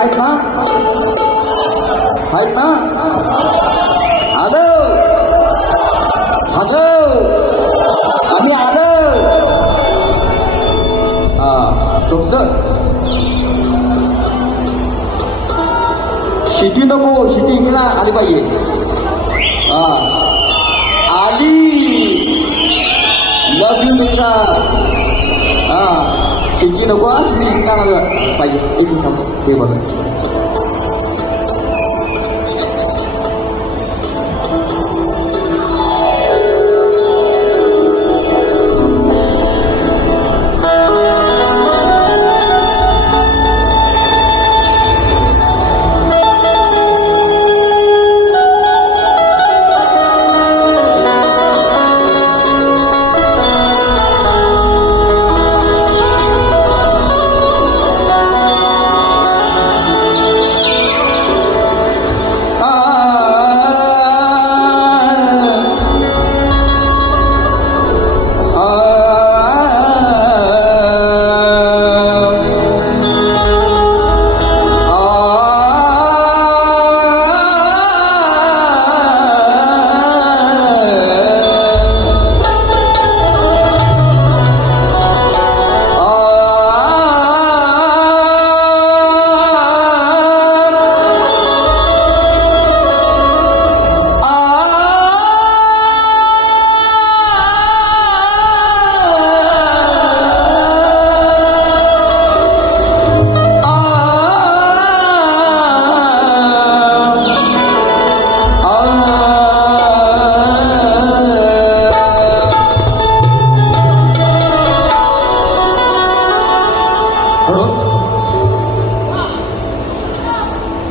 आहेत ना? आहेत ना? आलो आलो आम्ही आलो. हा तुमचं शिटी नको, शिटी इकडे आली पाहिजे. हा आली. लव यू मित्रा. हा शिटी नको, शिटी इकडे आलं पाहिजे. एक मिनिट ते बघा.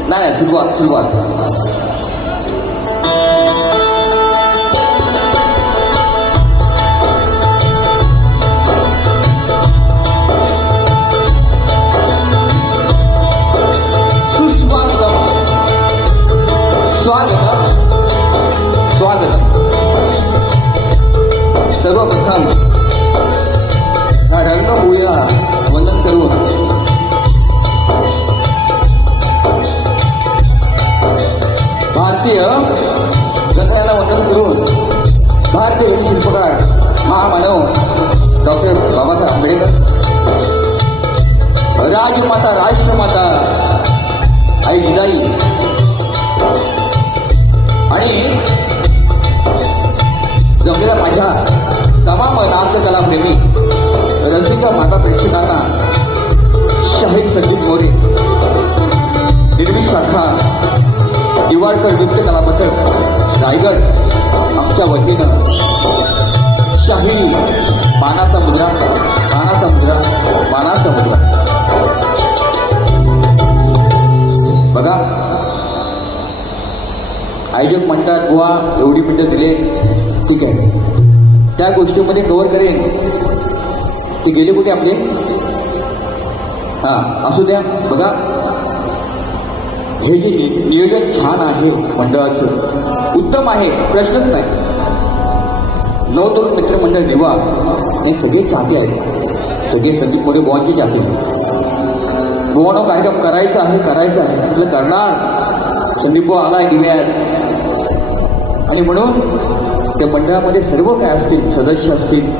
नाही सुरुवात सुरुवात सुस्वागतम. स्वागतम स्वागतम. सर्वप्रथम रंगभूमीला वंदन करून भारतीय गणरायाला वंदन करून भारतीय शिल्पकार महामानव डॉक्टर बाबासाहेब आंबेडकर, राजमाता राष्ट्रमाता आई जिजाई आणि जमलेल्या माझ्या तमाम नाट्यकलाप्रेमी रसिका माता प्रेक्षकांना शाहीर संदीप मोरे निर्मित शाखा दिवाळकर नृत्य कला पथक रायगड आमच्या वतीनं शाही मानाचा मुद्रा मानाचा मुद्रा मानाचा मुद्रा. बघा आयोजक म्हणतात बुवा एवढी मिनिटं दिले, ठीक आहे, त्या गोष्टीमध्ये कव्हर करेन की गेले कुठे आपले. हां असू द्या. बघा हे जे नियोजन छान आहे मंडळाचं, उत्तम आहे, प्रश्नच नाही. नवतरुण मित्रमंडळ दिवा हे सगळे चाहते आहेत, सगळे संदीप मोरे बुवांचे चाहते आहेत. बुवानो कार्यक्रम करायचा आहे करायचा आहे आपलं करणार. संदीप बुवा आलाय दिव्यात आणि म्हणून त्या मंडळामध्ये सर्व काय असतील सदस्य असतील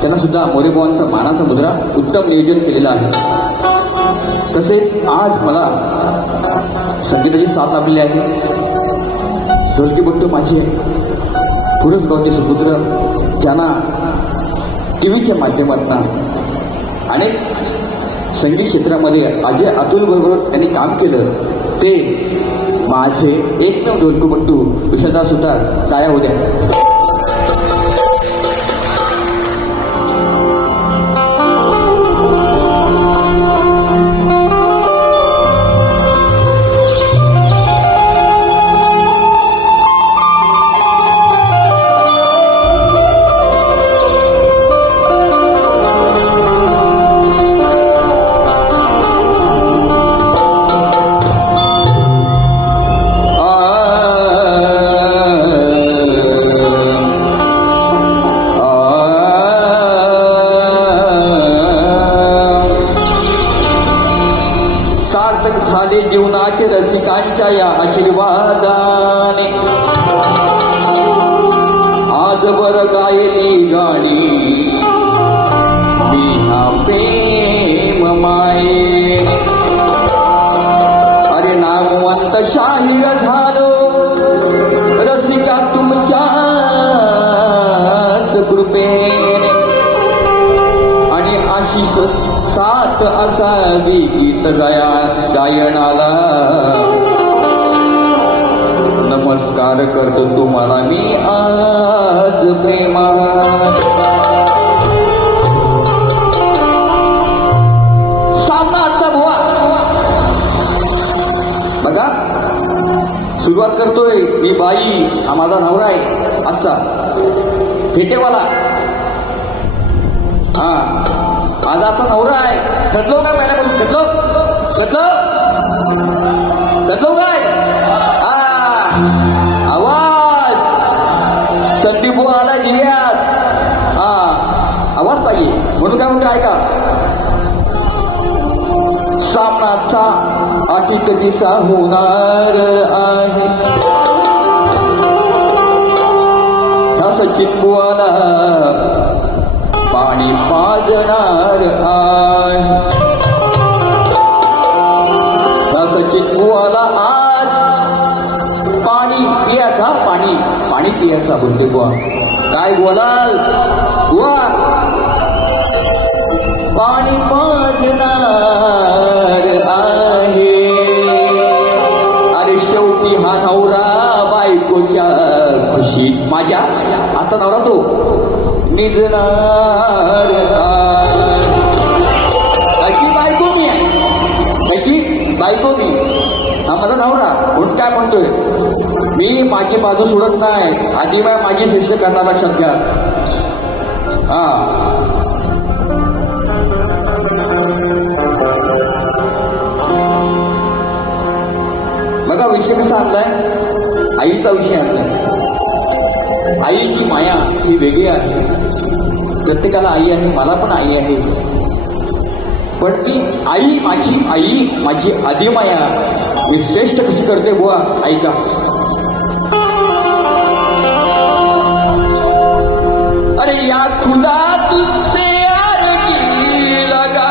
त्यांना सुद्धा मोरे बुवांचा मानाचा मुद्रा उत्तम नियोजन केलेलं आहे. तसेच आज मला संगीताची साथ लाभलेली आहे. ढोलकीपट्टू माझे पुरसगावचे सुपुत्र ज्यांना टी व्हीच्या माध्यमातून अनेक संगीत क्षेत्रामध्ये अजय अतुल बरोबर त्यांनी काम केलं, ते माझे एकमेव ढोलकीपट्टू विषयदार सुद्धा टाळ्या होत्या. विहा प्रेम माये. अरे नामवंत शाहीर झालो रसिका तुमच्याच कृपेने. आणि आशिष साथ असावी गीत गायनाला. नमस्कार करतो तुम्हाला मी आज प्रेमात. सामनाचा भुवा बघा सुरुवात करतोय मी. बाई हा माझा नवरा आहे आजचा फेटेवाला. हा आज आता नवरा आहे. खदलो का पहिला करून खदलो खदलो खदलो काय आवाज संदीप आला दिव्यात. हा आवाज पाहिजे म्हणून काय म्हणतो ऐका. सामनाचा अटी कधीचा होणार आहे. ह्या सचिन बुवाला पाणी पाजणार आहे. ह्या सचिन बुवाला आज पाणी पियाचा पाणी पाणी पियाचा बोलते बुवा. काय बोलाल बुवा. पाणी पाजणार आहे. अरे शेवटी हा नवरा बायकोच्या खुशी माझ्या आता नवरा तो निजणार. अशी बायको मी आहे. कशी बायको मी हा माझा नवरा. म्हणून काय म्हणतोय मी माझी बाजू सोडत नाही. आधी माझी शिष्य करणार लक्षात घ्या. हा बघा विषय कसा आणलाय. आईचा विषय आणलाय. आईची माया ही वेगळी आहे. प्रत्येकाला आई आहे. मला पण आई आहे. पण ती आई माझी आधी माया मी श्रेष्ठ कशी करते बुवा ऐका. अरे या खुदा तुझसे अर्जी लगा.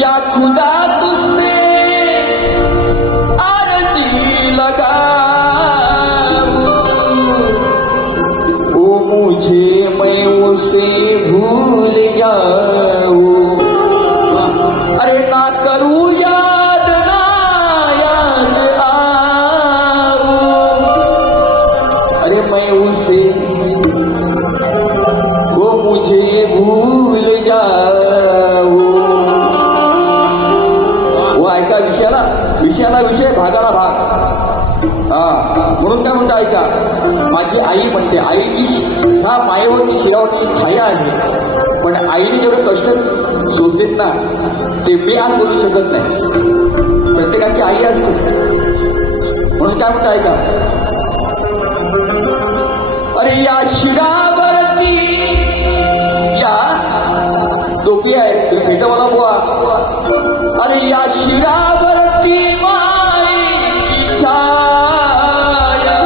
या खुदा तुझसे अर्जी लगा. ओ मुझे मैं उसे भूल जाऊं. अरे ना करूं याद ना याद आऊं. अरे मैं उसे वो मुझे भूल जाऊं. वो ऐका विषयाला विषय भागाला भाग. हा म्हणून काय म्हणतो ऐका. माझी आई म्हणते आईची ह्या मायेवरती शिरावरती छाया आहे. पण आईने जेवढे कष्ट सोसलेत ना ते मी आज बोलू शकत नाही. प्रत्येकाची आई असते. म्हणून काय म्हणतो ऐका. अरे या शिरावरती या टोपी आहे ते फेट मला बुवा. अरे या शिरावरती माईची छाया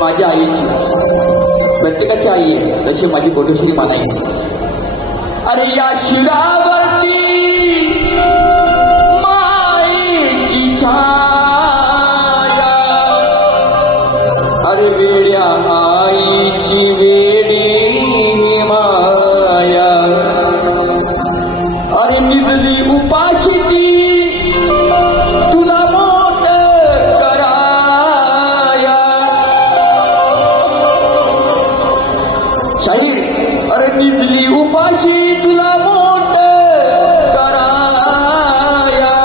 माझ्या आईची. प्रत्येकाची आई आहे तशी माझी कोटेश्वरी मान आहे. अरे या शिरावरती माईची छाया. अरे वेड्या आईची वेडी माया. अरे निजली उपाशी ती तुला मोठ कराया. शाहीर अरे निजली उपाशी तुला मोठ कराया.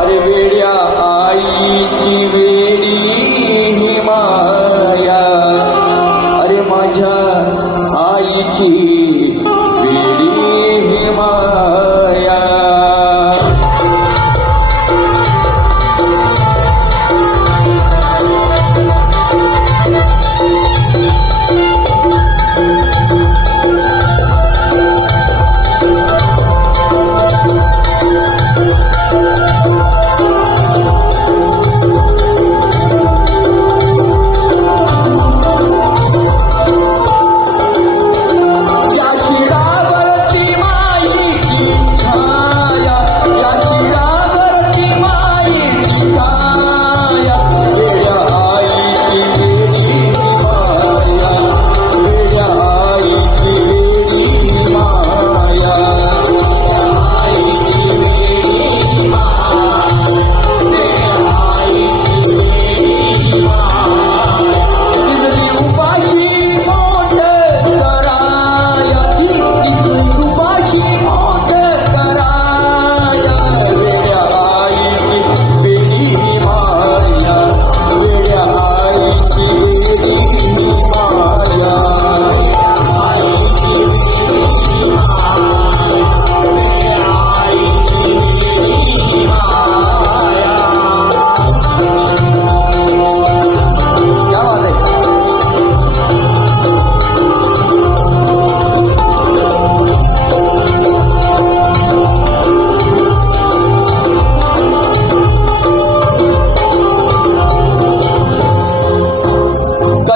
अरे वेड्या आईची वेडी माया.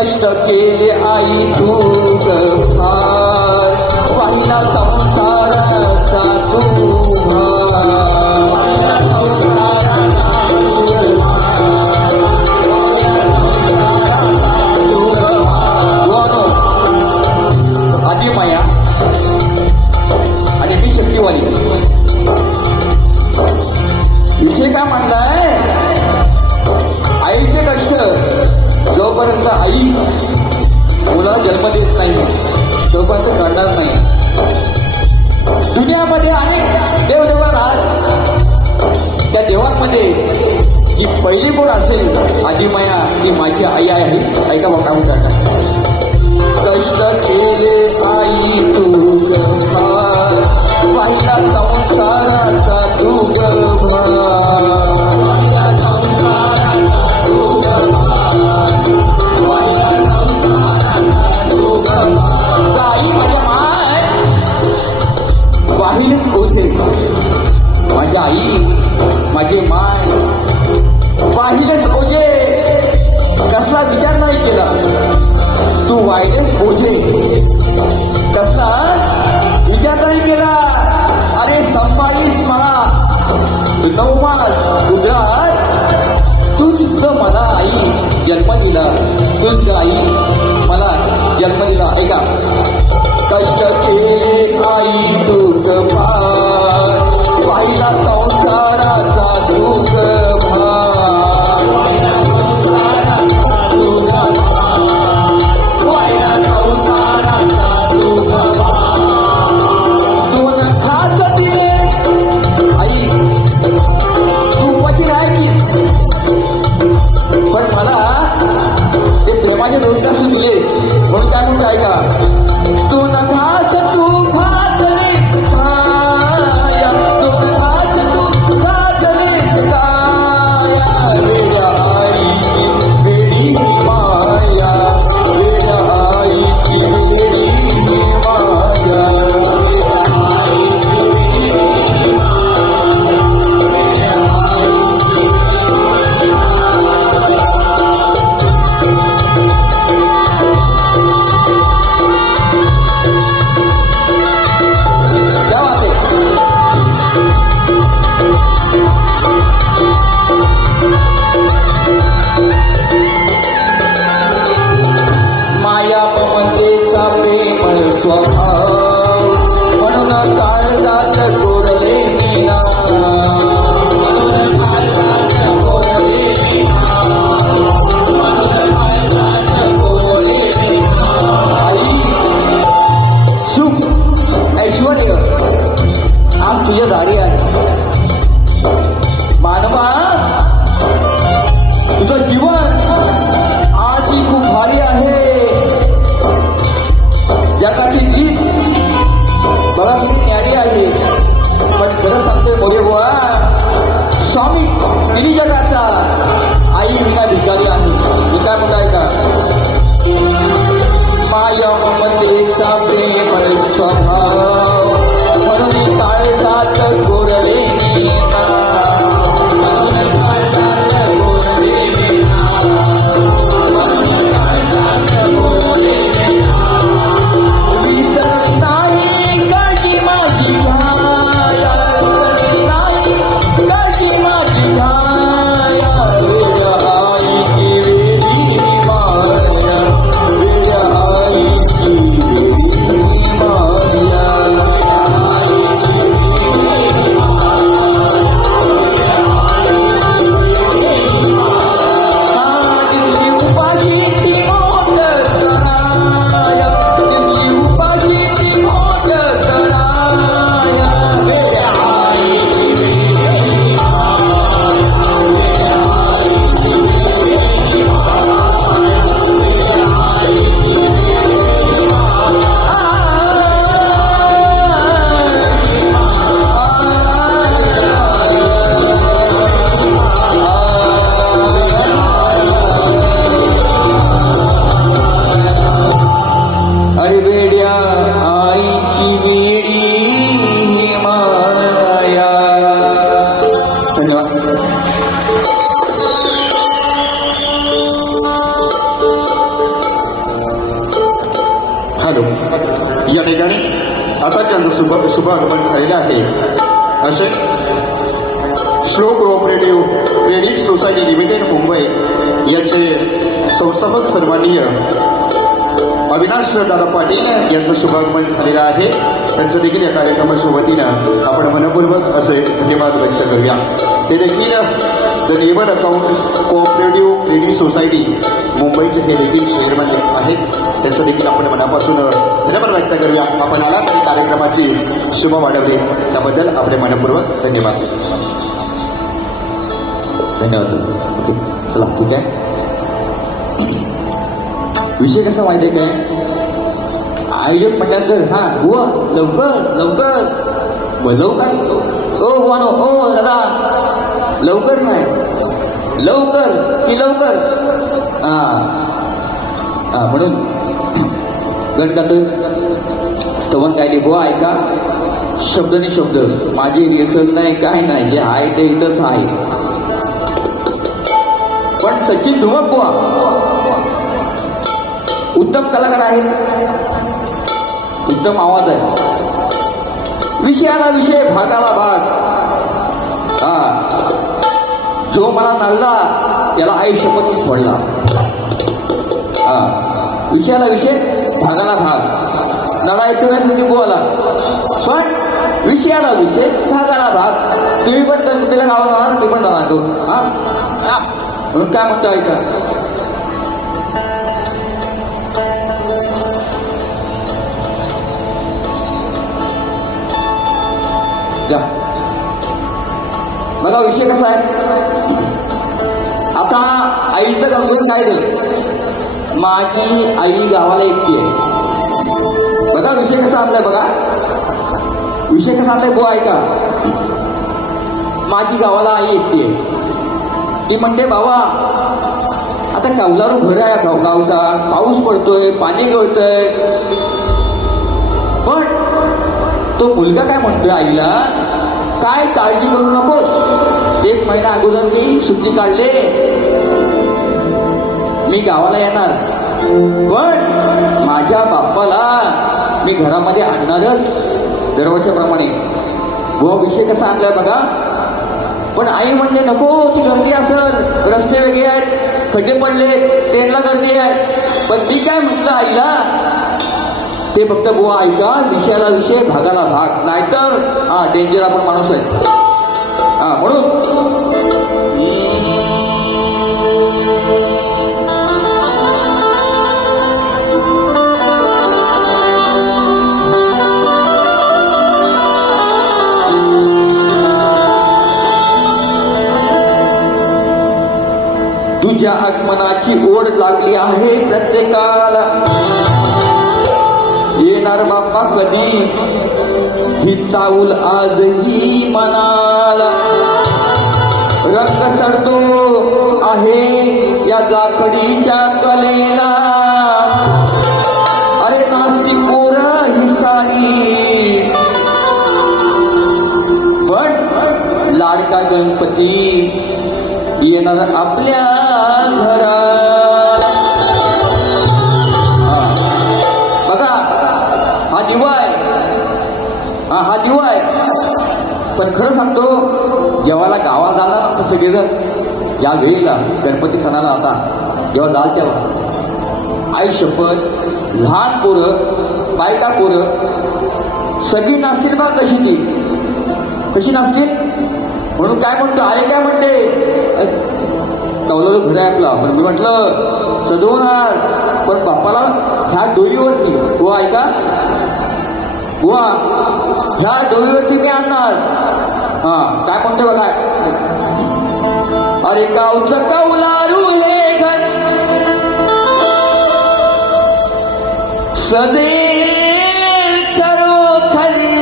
कष्ट केले आई तू फार वाहिला संसाराचा तू आधी माया आणि मी शक्तिवाली विषय काय म्हणलाय आईचे कष्ट जोपर्यंत आई मुलाला जन्म देत नाही तोपर्यंत करणार नाही. दुनियामध्ये अनेक देवदेव राहत त्या देवांमध्ये जी पहिली कोण असेल आजी माया ती माझी आई आहे. ऐका मोठा उच्चार कष्ट केले आई तू फार वाहिला संसाराचा तू आई माझ्या माय वाहिलेच बोलते. माझी आई माझी माय वाहिलेच ओझे कसला विचार नाही केला. तू वाहिलेच ओझे कसला विचार नाही केला. अरे संभाळीस मला 9 मास उद्यात तूच मला आई जन्म दिला. तूच आई मला जन्म दिला. ऐका कष्ट केले आई दूध फार वाहिला संसाराचा दूध भार वाहिला संसाराचा दूध भार वाहिला संसाराचा दूध भार 2 घास दिले आई तू उपाशी राहायचीस पण मला ते प्रेमाचे 2 तास दिलेस म्हणून काय म्हणतो ऐका तू नखास तू घातलीस काया 2 घास तू घातलीस काया वेड्या आईची वेडी माया वेड्या आईची वेडी माया वेड्या आईची वेडी माया ठिकाणी आता त्यांचं शुभ आगमन झालेलं आहे. असे श्लोक cooperative credit society limited Mumbai यांचे संस्थापक सन्माननीय अविनाश दादा पाटील यांचं शुभागमन झालेलं आहे. त्यांचं देखील या कार्यक्रमाच्या वतीनं आपण मनपूर्वक असे धन्यवाद व्यक्त करूया. ते देखील the neighbour accounts cooperative credit society मुंबईचे हे देखील चेअरमन आहेत. त्यांचं देखील आपण मनापासून धन्यवाद व्यक्त करूया. आपण आला तरी कार्यक्रमाची शुभ वाढवली त्याबद्दल आपले मनपूर्वक धन्यवाद. धन्यवाद. ओके, चला ठीक आहे. विषय कसा माहिती आहे काय? आयोजक म्हटल्यानंतर हा बुवा लवकर लवकर लवकर ओ बुवानो ओ दादा लवकर नाही लवकर की लवकर म्हणून गण गातोय स्तवन गायले बुवा ऐका शब्द नाही शब्द माझी लेसन नाही काय नाही जे आहे ते इथंच आहे. पण सचिन धुमक बुवा उत्तम कलाकार आहेत. उत्तम आवाज आहे. विषयाला विषय भागाला भाग. जो मला नडला त्याला आई शपथ फोडला. विषयाला विषय भागाला भाग. नडायचं नाही संदीप बुवाला पण विषयाला विषय भागाला भाग. तुम्ही पण गणपतीला गावाला राहणार मी पण राहतो. म्हणून काय म्हणतो ऐका. बघा विषय कसा आहे. आता आईचं गंभीर काय रे माझी आई गावाला एकटी आहे. बघा विषय कसा आणलाय. बघा विषय कसा आणलाय बुवा ऐका. माझी गावाला आई एकटी आहे. ती म्हणते बाबा आता कौलारू घर आहे गावचा पाऊस पडतोय पाणी गळतंय. पण तो मुलगा काय म्हणतोय आईला काय काळजी करू नकोस. 1 महिना अगोदर मी सुट्टी काढले मी गावाला येणार पण माझ्या बाप्पाला मी घरामध्ये आणणारच दरवर्षाप्रमाणे. व विषय कसा आणलाय बघा. पण आई म्हणते नको ती गर्दी असेल रस्ते वेगळे आहेत खड्डे पडले ट्रेनला गर्दी आहे. पण ती काय म्हटलं आईला ते फक्त बुवा ऐका विषयाला विषय भागाला भाग नाहीतर डेंजर आपण माणूस आहे. म्हणून तुझ्या आगमनाची ओढ लागली आहे प्रत्येकाला. येणार बाप्पा कधी ही चाऊल आजही मनाला. रंग चढतो आहे या जाखडीच्या कलेला. अरे नास्तिक पोरं ही सारी पण लाडका गणपती येणार आपल्या घरात. बघा हा दिवा आहे. हा दिवा आहे. पण खरं सांगतो जेव्हा गावाला झाला ना सगळेजण या वेळेला गणपती सणाला आता जेव्हा जाल तेव्हा आई शपथ लहान पोरं बायका पोरं सगळी नाचतील बा कशी नाचतील. म्हणून काय म्हणतो आई काय म्हणते कौलारू घर आहे आपला. पण मी म्हटलं सजवणार पण बाप्पाला ह्या डोईवरती हो ऐका बुवा ह्या डोईवरती मी आणणार. काय म्हणते बघा. अरे गावचं कौलारू हे घर सदैव खरोखरी.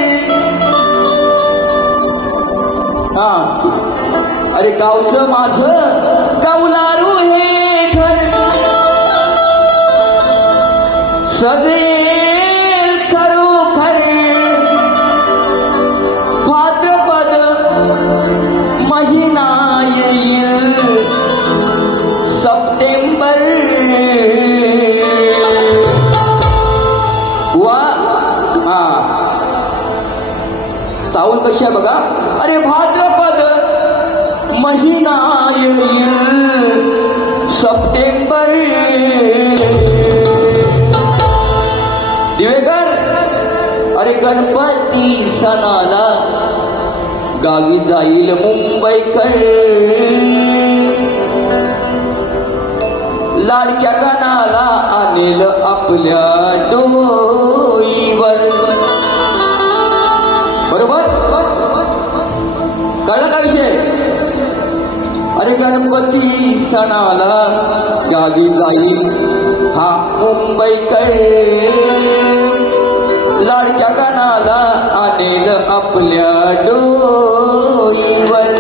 अरे गावचं माझं कौलारू हे घर सदैव खरोखरी. भाद्रपद महिना येईल सप्टेंबर. वा कशी आहे बघा. अरे भाद्रपद महिना येईल सप्टेंबर, दिवेकर अरे गणपती सणाला गावी जाईल मुंबईकर, लाडक्या गाणाला आणेल आपल्या डोईवर. बरोबर कळलं का विषय. अरे गणपती सणाला गावी जाईल हा मुंबईकर, लाडक्या गाणाला आणेल आपल्या डोईवर.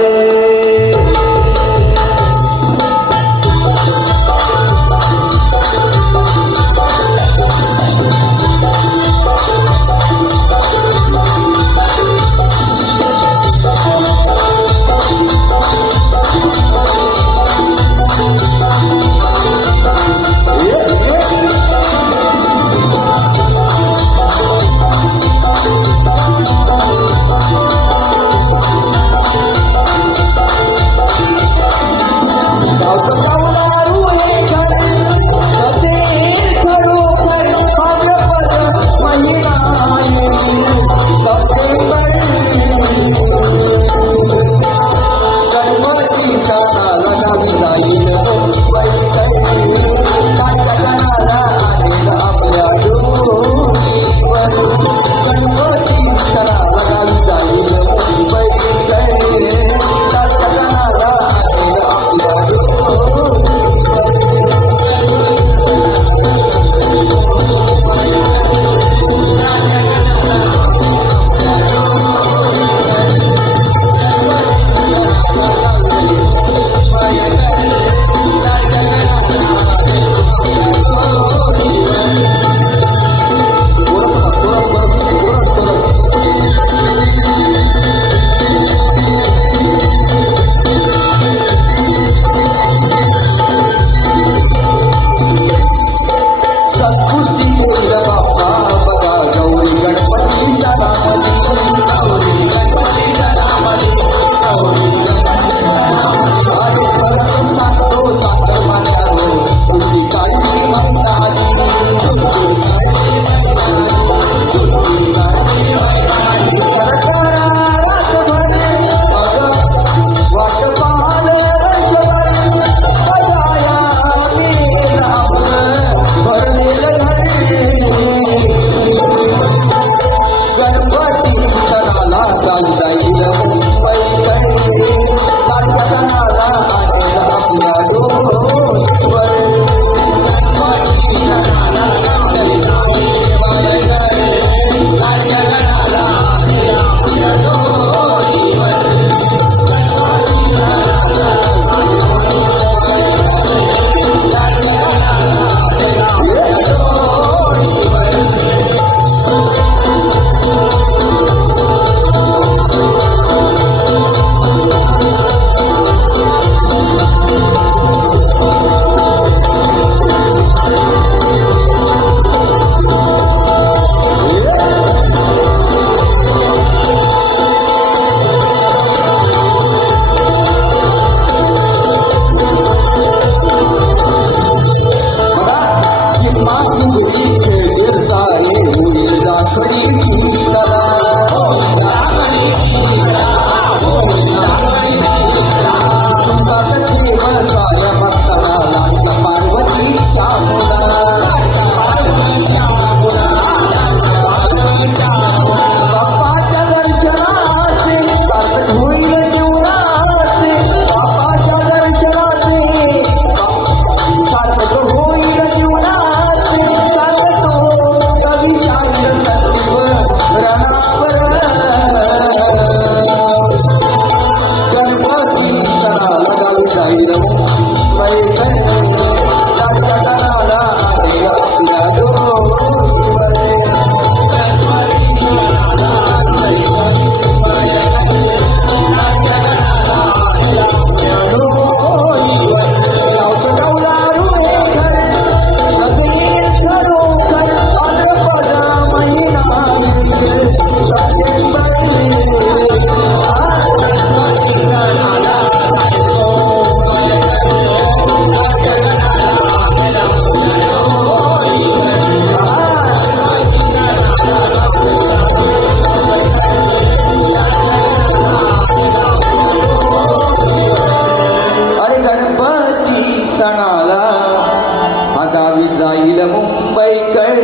मुंबईकर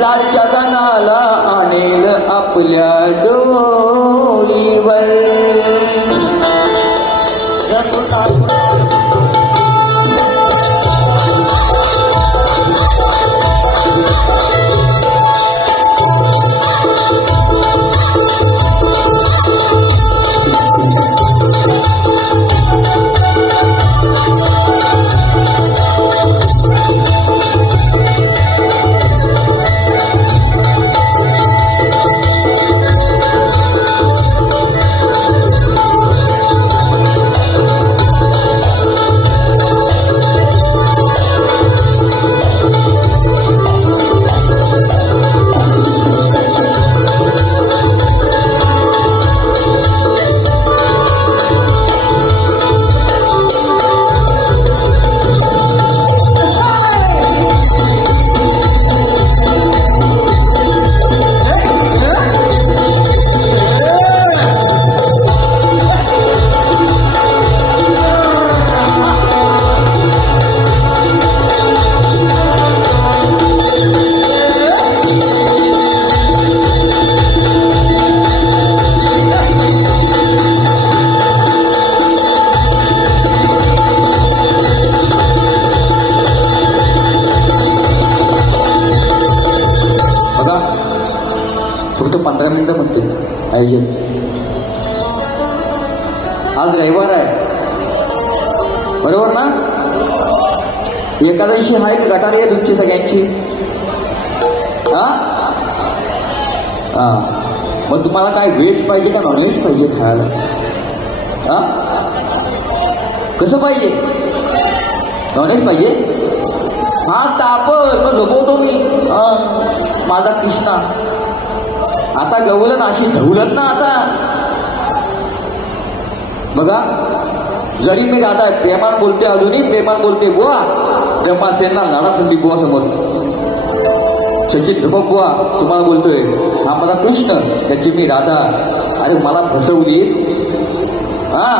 लाडच्या गानाला आणेल आपल्या डोईवर. फक्त 15 मिनिटं म्हणते ऐक. आज रविवार आहे बरोबर ना. एकादशी आहे का गटारी आहे तुमची सगळ्यांची. हा हा मग तुम्हाला काय व्हेज पाहिजे का नॉनव्हेज पाहिजे खायला. हा कसं पाहिजे. नॉनव्हेज पाहिजे. हा तापड मग झोपवतो मी. माझा कृष्णा आता गवलं नाशी धवलत ना आता. बघा जरी मी दादा प्रेमान बोलते अजूनही प्रेमान बोलते बुवा. ब्रह्मासेनला लाडा संधी बुवा समोर सचिन धमक बुवा तुम्हाला बोलतोय. हा माझा कृष्ण त्याची मी राधा. अरे मला फसवलीस. हा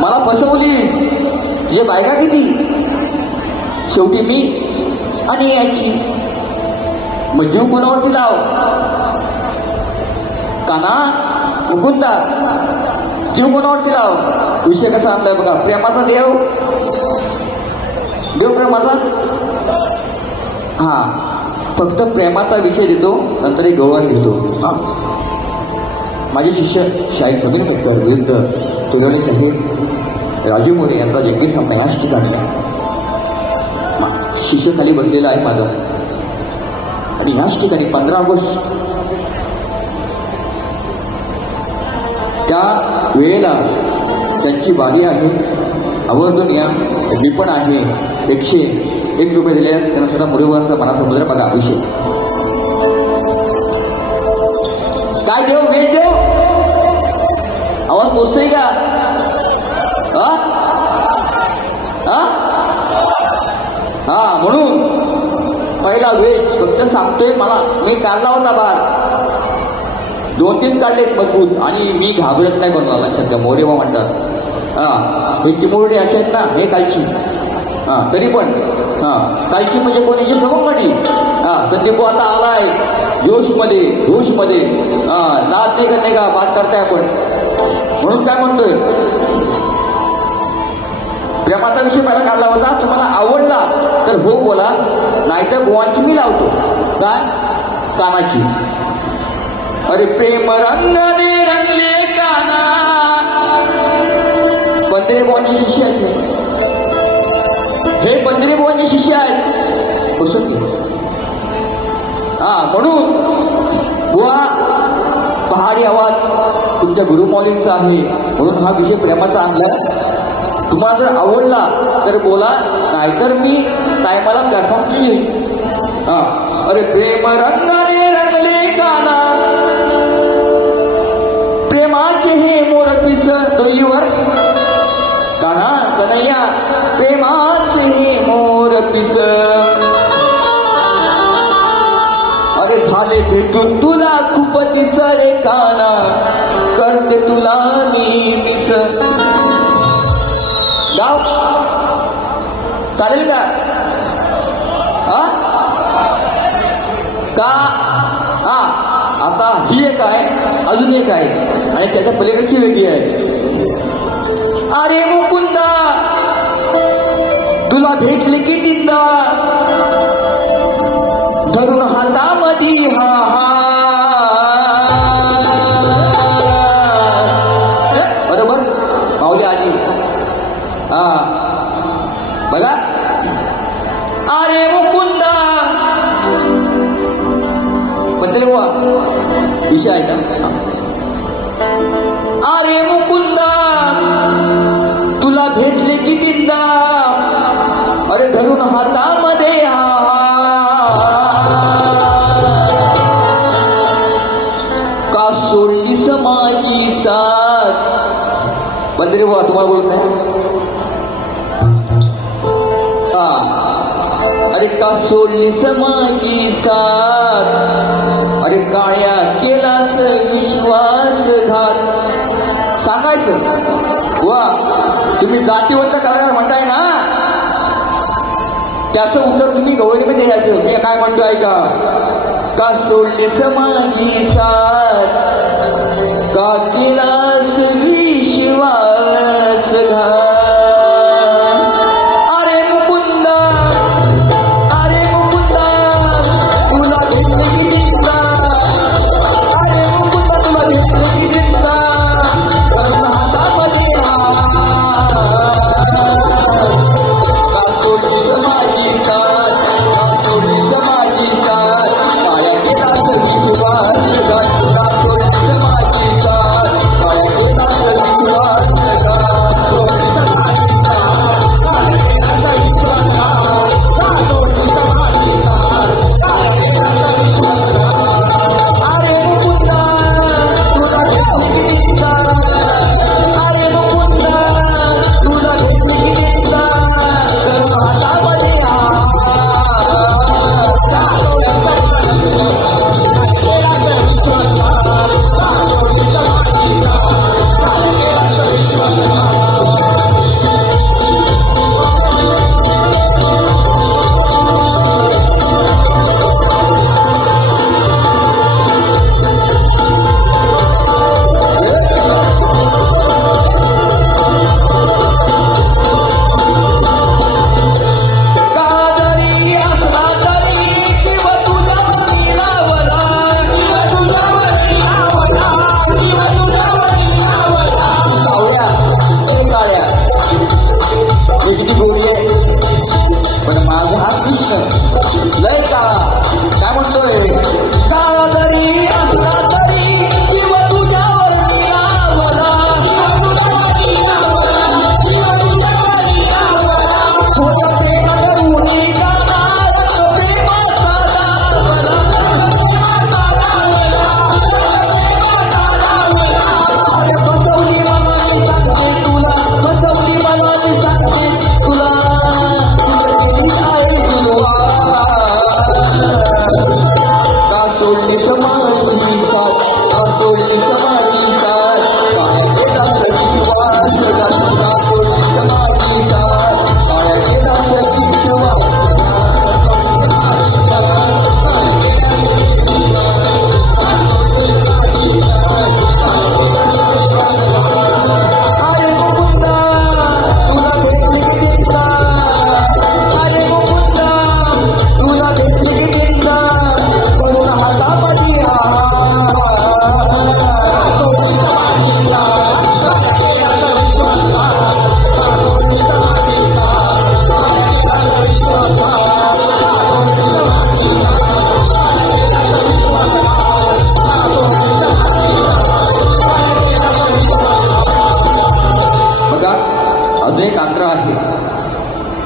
मला फसवलीस. तुझे बायका किती शेवटी मी आणि याची. मग जीव कोणावरती लाव. काना मुकुंदा जीव कोणावरती लाव. विषय कसा आणलाय बघा. प्रेमाचा देव देव प्रेमाचा. हा फक्त प्रेमाचा विषय देतो नंतर एक गव्हाण घेतो. हा माझे शिष्य शाहीर समीर कटकर विरुद्ध तुरवले साहेब राजू मोरे यांचा जंगी सामना याच ठिकाणी. शिष्य खाली बसलेला आहे माझा. आणि याच ठिकाणी 15 ऑगस्ट त्या वेळेला त्यांची बारी आहे. आवर्जून या. मी पण आहे. 101 रुपये दिले आहेत त्यांना सुद्धा मुरुगांचा मनासमुद्र बघा अभिषेक. काय देव वेळ देव आवाज पोचतोय का. हा म्हणून पहिला वेश फक्त सांगतोय मला. मी काढला होता बार 2-3 काढलेत मजबूत. आणि मी घाबरत नाही कोणाला. लक्षात मोरेबा म्हणतात. हा हे चिमुरडे असे आहेत ना हे कालची. हा तरी पण हा कालची म्हणजे कोणाची सवंगडी. हा संदीप आता आलाय जोशमध्ये जोशमध्ये. हा नाद नाही करणे का बात करताय आपण. म्हणून काय म्हणतोय प्रेमाचा विषय पहिला काढला होता. तुम्हाला आवडला तर हो बोला नाहीतर बुवांची मी लावतो. काय कानाची. अरे प्रेम रंगाने रंगले काना. बंदरे बुवांचे शिष्य आहेत हे. बंदरे बुवांचे शिष्य आहेत. बसून हा म्हणून बुवा पहाडी आवाज तुमच्या गुरुमौलींचा आहे. म्हणून हा विषय प्रेमाचा आणला. तुम्हाला जर आवडला तर बोला नाहीतर मी टायमाला प्लॅटफॉर्म येईल. हा अरे प्रेम रंगाने रंगले काना. प्रेमाचे हे मोर पिस डोईवर. काना कन्हैया प्रेमाचे हे मोर पिस. अरे झाले भेटून तुला खूप दिस रे काना. करते तुला मी मिस. गाव चालेल का. का हा आता ही एक आहे, अजून एक आहे आणि त्याच्या पलीकडची वेगळी आहे. अरे मुकुंदा तुला भेटले कितीदा धरून हातामध्ये हा बरोबर पावले आली. हा बघा. अरे मुकुंदा म्हणते बुवा विषय आहे का. अरे मुकुंदा तुला भेटले कितीदा अरे धरून हातामध्ये का सोडलीस माझी साथ. बंदरे बुवा तुम्हाला बोलत नाही. अरे का सोडलीस माझी साथ अरे काळ्या केलास विश्वासघात. सांगायचं वा तुम्ही जातीवंत करायला म्हणताय ना त्याचं उत्तर तुम्ही गवळीमध्ये द्यायचं. मी काय म्हणतो ऐका. का सोडलीस माझी साथ का केलास विश्वासघात.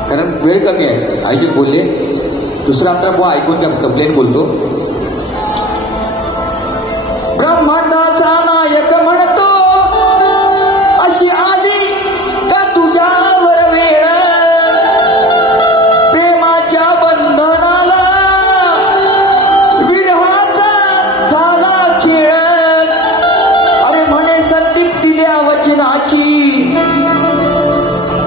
कारण वेळ कमी आहे. आईजी बोलले दुसरा अंतर बुवा ऐकून घ्या. प्लेन बोलतो. ब्रह्मांडाचा नायक म्हणतो अशी आली का तुझ्यावर वेळ प्रेमाच्या बंधनाला विरहाचा झाला खेळ. अरे म्हणे संदीप दिल्या वचनाची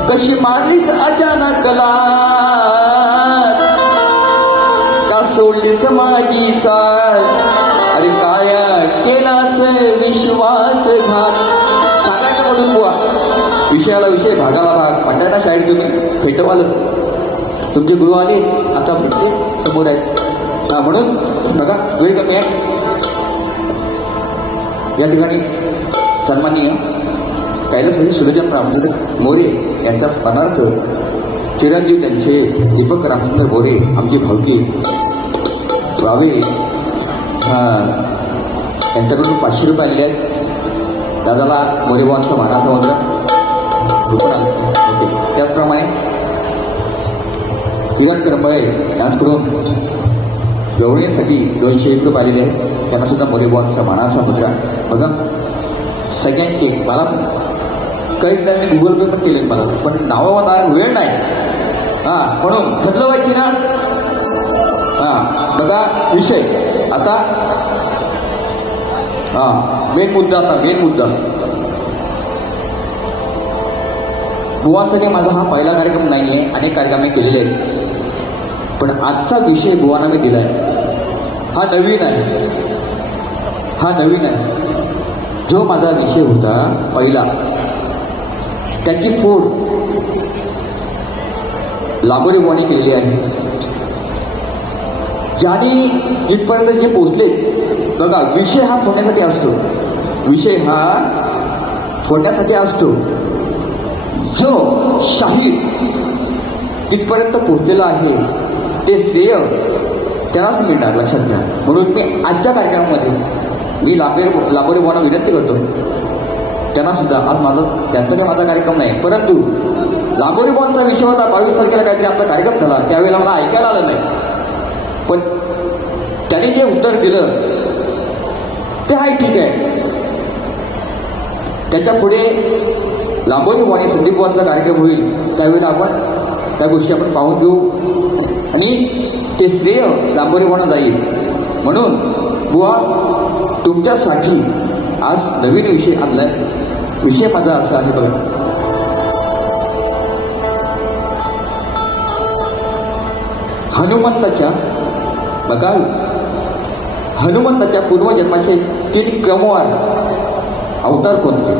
कशी मारलीस अचानक ला का सोडलीस माझी साथ, अरे काय केलास विश्वासघात. सांगायचं म्हणून बुवा, विषयाला विषय भागाला भाग म्हणताय ना शाळेत तुम्ही, फेटवालं तुमचे गुरु आले आता भेटले समोर आहेत. हा म्हणून बघा वेळ कमी आहे. या ठिकाणी सन्माननीय कैलासवासी सुलोचन रामचंद्र मोरे यांचा स्मरणार्थ चिरंजीव त्यांचे दीपक रामचंद्र मोरे आमचे भाऊकी वावे यांच्याकडून 500 रुपये आलेले आहेत. दादाला मोरेबाबांचा मानाचा मुद्रा रुपये आले. ओके, त्याचप्रमाणे किरण करंबळे डान्सकडून गवळीसाठी 201 रुपये आलेले आहेत. त्यांना सुद्धा मोरेबाबांचा मानाचा मुद्रा. बघा सगळ्यांचे मला काही जणांनी गुगल पे पण केले मला, पण नावावर वेळ नाही. हां म्हणून ठरलं व्हायची ना. हां बघा विषय आता. हां मेन मुद्दा, आता मेन मुद्दा. बुवांसाठी माझा हा पहिला कार्यक्रम नाही आहे, अनेक कार्यक्रम मी केलेले आहेत, पण आजचा विषय बुवांना मी दिला आहे. हा नवीन आहे, हा नवीन आहे. जो माझा विषय होता पहिला, त्याची फोड लांबोरे बुवांनी केलेली आहे. ज्याने इथपर्यंत जे पोचले, बघा विषय हा फोडण्यासाठी असतो, विषय हा फोडण्यासाठी असतो. जो शाहीर इथपर्यंत पोहोचलेला आहे ते श्रेय त्यालाच मिळणार, लक्षात घ्या. म्हणून मी आजच्या कार्यक्रमामध्ये मी लांबोरे बुवांना विनंती करतो, त्यांना सुद्धा आज त्यांचा काही माझा कार्यक्रम नाही, परंतु लांबोरे बुवांचा विषय होता 22 तारखेला काहीतरी आपला कार्यक्रम झाला, त्यावेळेला मला ऐकायला आलं नाही, पण त्याने जे उत्तर दिलं ते आहे ठीक आहे. त्याच्या पुढे लांबोरे बुवा आणि संदीप बुवांचा कार्यक्रम होईल, त्यावेळेला आपण त्या गोष्टी आपण पाहून घेऊ आणि ते श्रेय लांबोरे बुवांना जाईल. म्हणून बुवा तुमच्यासाठी आज नवीन विषय आणलाय. विषय माझा असा आहे बघा, हनुमंताच्या, बघा हनुमंताच्या पूर्वजन्माचे 3 क्रमवार अवतार कोणते?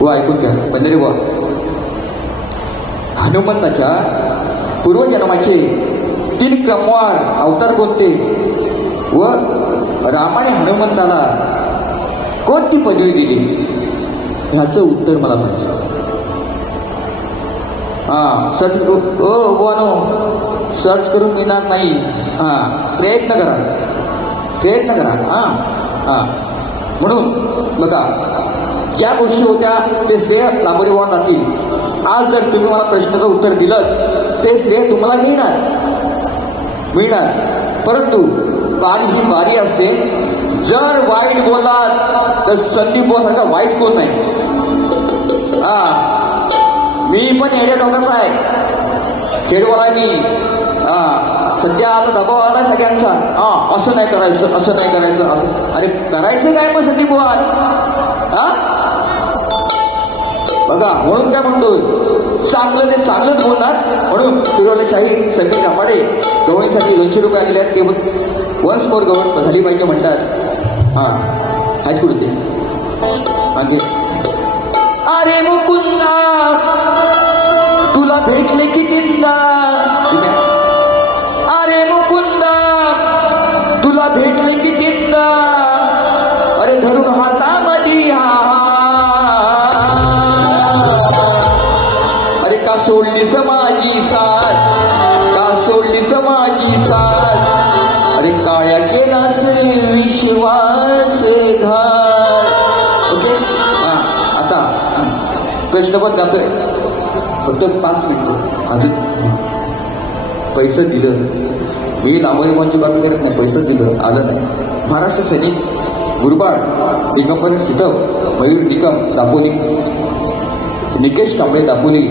व ऐकून घ्या पंढरी बुवा. हनुमंताच्या पूर्वजन्माचे 3 क्रमवार अवतार कोणते व रामाने हनुमंताला कोणती पदवी दिली? ह्याचं उत्तर मला पाहिजे. हां सर्च करू. ओ बुवानो, सर्च करून मिळणार नाही. हां प्रयत्न करा, प्रयत्न करा. हां म्हणून बघा ज्या गोष्टी होत्या ते श्रेय लांबोरे बुवांना जातील. आज जर तुम्ही मला प्रश्नाचं उत्तर दिलं ते श्रेय तुम्हाला मिळणार. परंतु बारी ही बारी असते. जर वाईट बोलात तर संदीप बुवासारखा वाईट कोण नाही. मी पण एरिया डॉक्टरचा आहे, खेडवाला मी. सध्या आता दबाव आला सगळ्यांचा. असं नाही करायचं, असं नाही करायचं, असं. अरे करायचं काय मग संदीप बुवा? बघा म्हणून काय म्हणतोय, चांगलं ते चांगलंच बोलणार. म्हणून तुझ्याकडे शाही संदीप रामाडे गवळीसाठी 200 रुपये आलेले आहेत. ते वन्स मोर गवळ झाली पाहिजे म्हणतात. आहेत कुठे ते मागे. अरे मुकुंदा तुला भेटले कितींदा, अरे मुकुंदा तुला भेटले कितींदा, अरे धरून हातामध्ये अरे का सोडलीस माझी साथ, का सोडलीस माझी साथ, अरे काळ्या केलास विश्वासघात. ओके आता प्रश्नपद जातोय, फक्त 5 मिनिटं. अजून पैसे दिलं, मी लांबोरे बुवांची बातमी करत नाही, पैसे दिलं आलं नाही. महाराष्ट्र सैनिक गुरबाड दिगंबर सिद्धव, मयूर निकम दापोली, निकेश कांबळे दापोली,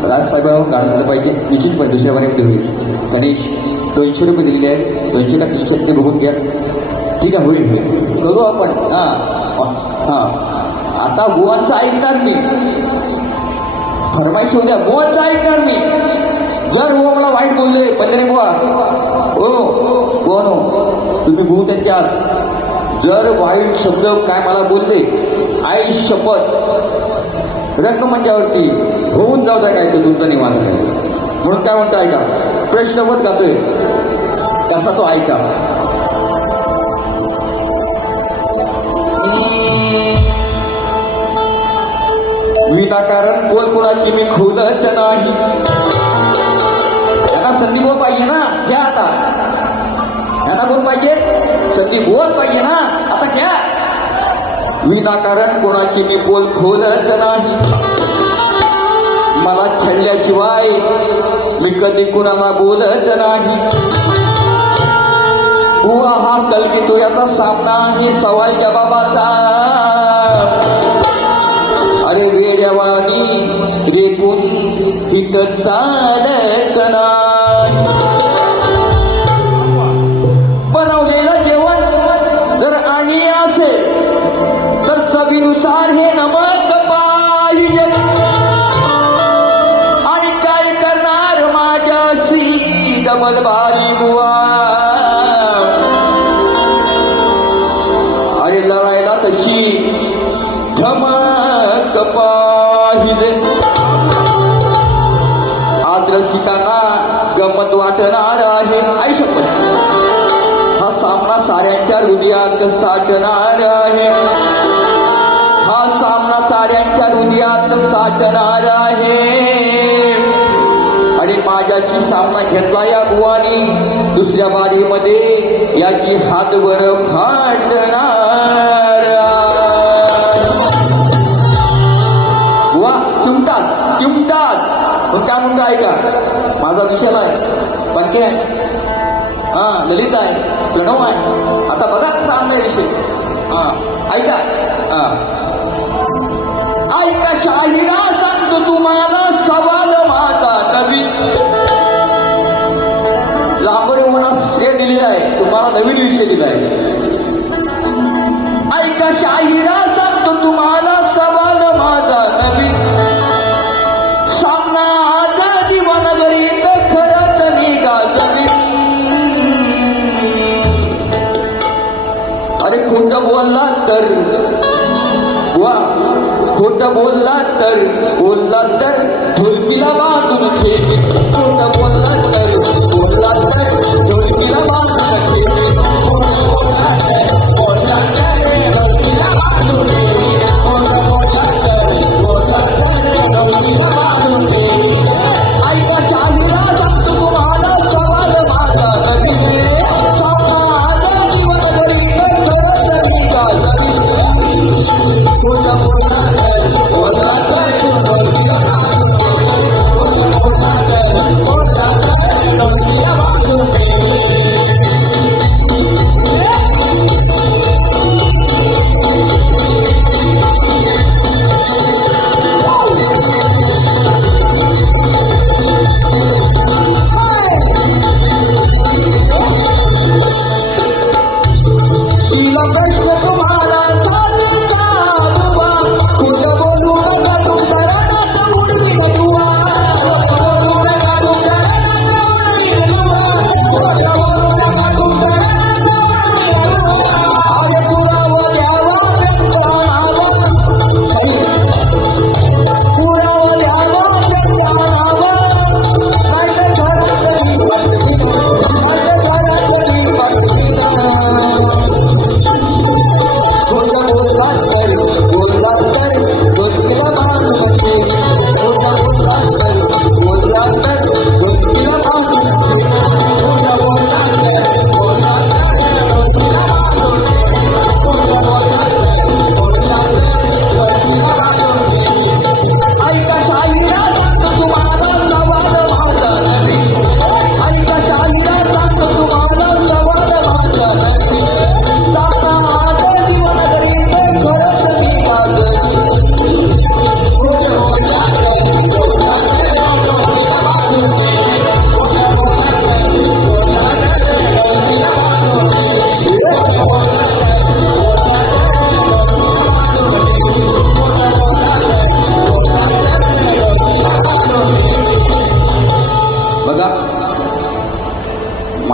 राजसाहेबांवर गाणं झालं पाहिजे निश्चितपणे दुसऱ्या पर्यंत होईल. गणेश 200 रुपये दिलेले आहेत. 200 ला 300 रुपये बघून घ्या. ठीक आहे, होईल करू आपण. आता बुवांचं ऐकणार मी, फरमाईश होत्या बुवांचं ऐकणार मी. जर बुवा मला वाईट बोलले पंढरी बुवा कोण हो तुम्ही भूत त्यांच्यात जर वाईट शब्द काय मला बोलले आई शपथ रंगमंचावरती होऊन जाऊ द्या काय तो तुमचं निवांत नाही म्हणून काय म्हणतो ऐका प्रश्नपद गातोय कसा तो ऐका विनाकारण कोण कोणाची मी खोलत नाही यांना संधी बोल पाहिजे ना घ्या आता यांना कोण पाहिजे संधी बोल पाहिजे ना आता घ्या विनाकारण कोणाची मी पोल खोलत नाही मला छळल्याशिवाय मी कधी कुणाला बोलत नाही बुवा हा कलगीतो याचा सामना आहे सवाल जबाबाचा अरे वेड्यावानी रेकून तिथं चालत नाही बनवलेलं जेवण जर आणि असेल तर चवीनुसार हे नमक पाहिजे आणि काय करणार माझ्याशी डबल बारी बुवा अरे लढायला तशी धमक पाहिजे आदर्शिकांना गमत वाटणार आहे आई शपथ हा सामना साऱ्यांच्या हृदयात साठणार आहे हा सामना साऱ्यांच्या हृदयात साठणार आहे आणि माझ्याशी सामना घेतला या बुवानी दुसऱ्या बारीमध्ये याची हातवर फाटणार बुवा चिमटाच मग काय म्हणतो ऐका माझा विषय आहे पंखे आहे हा ललित आहे प्रणव आहे आता बघा कसा आणलाय विषय हा ऐका हा ऐका शाहिरा सांगतो तुम्हाला सवाल माझा नवीन लांबरे म्हणून श्रेय दिलेला आहे तुम्हाला नवीन विषय दिला आहे ऐका शाहिरा सांगतो तुम्हाला सवाल माझा नवीन सामना आज दिवानगरीत खरंच मी गाजवी अरे खोट बोलला तर वा खोट बोलला तर ढोलकीला बांधून खेळते खोट बोलला तर ढोलकीला बांधून खेळते ऐका शाहिरा सांगतो तुम्हाला सवाल माझा नवीन सामना आज दिवानगरीत खरंच मी गाजवी खोट बोलला तर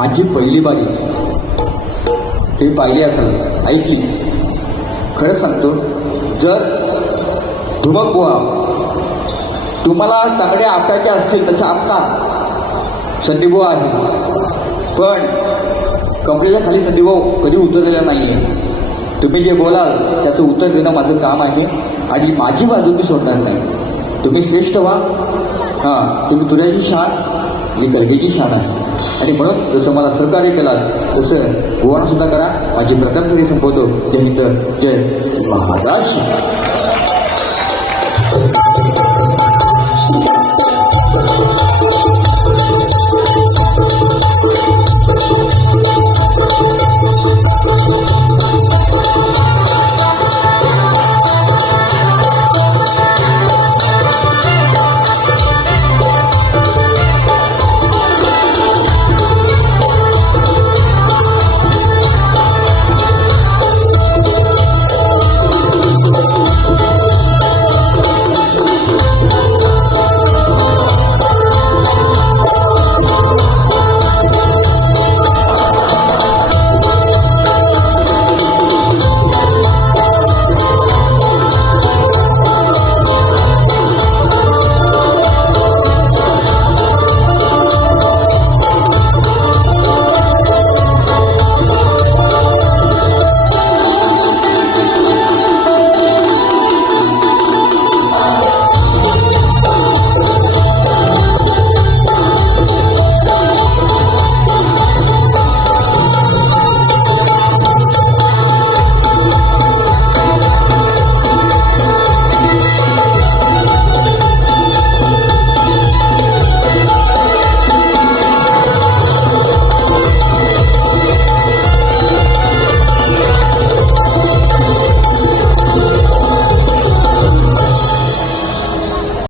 माझी पहिली बारी ते पाहिली असाल, ऐकली. खरंच सांगतो, जर धुमक बुवा तुम्हाला तांगड्या आपटायच्या असतील तसं आपटा, संदीपभाऊ आहे. पण कंपनीच्या खाली संदीपभाऊ कधी उतरलेला नाही आहे. तुम्ही जे बोलाल त्याचं उत्तर देणं माझं काम आहे आणि माझी बाजू मी सोडणार नाही. तुम्ही श्रेष्ठ व्हा. हां, तुम्ही तुऱ्याची शान आणि कलगीची शान आहे. आणि म्हणून जसं मला सहकार्य केलात तसं गोवाना सुद्धा करा. माझी प्रथम तरी संपवतो. जय हिंद, जय महाराष्ट्र.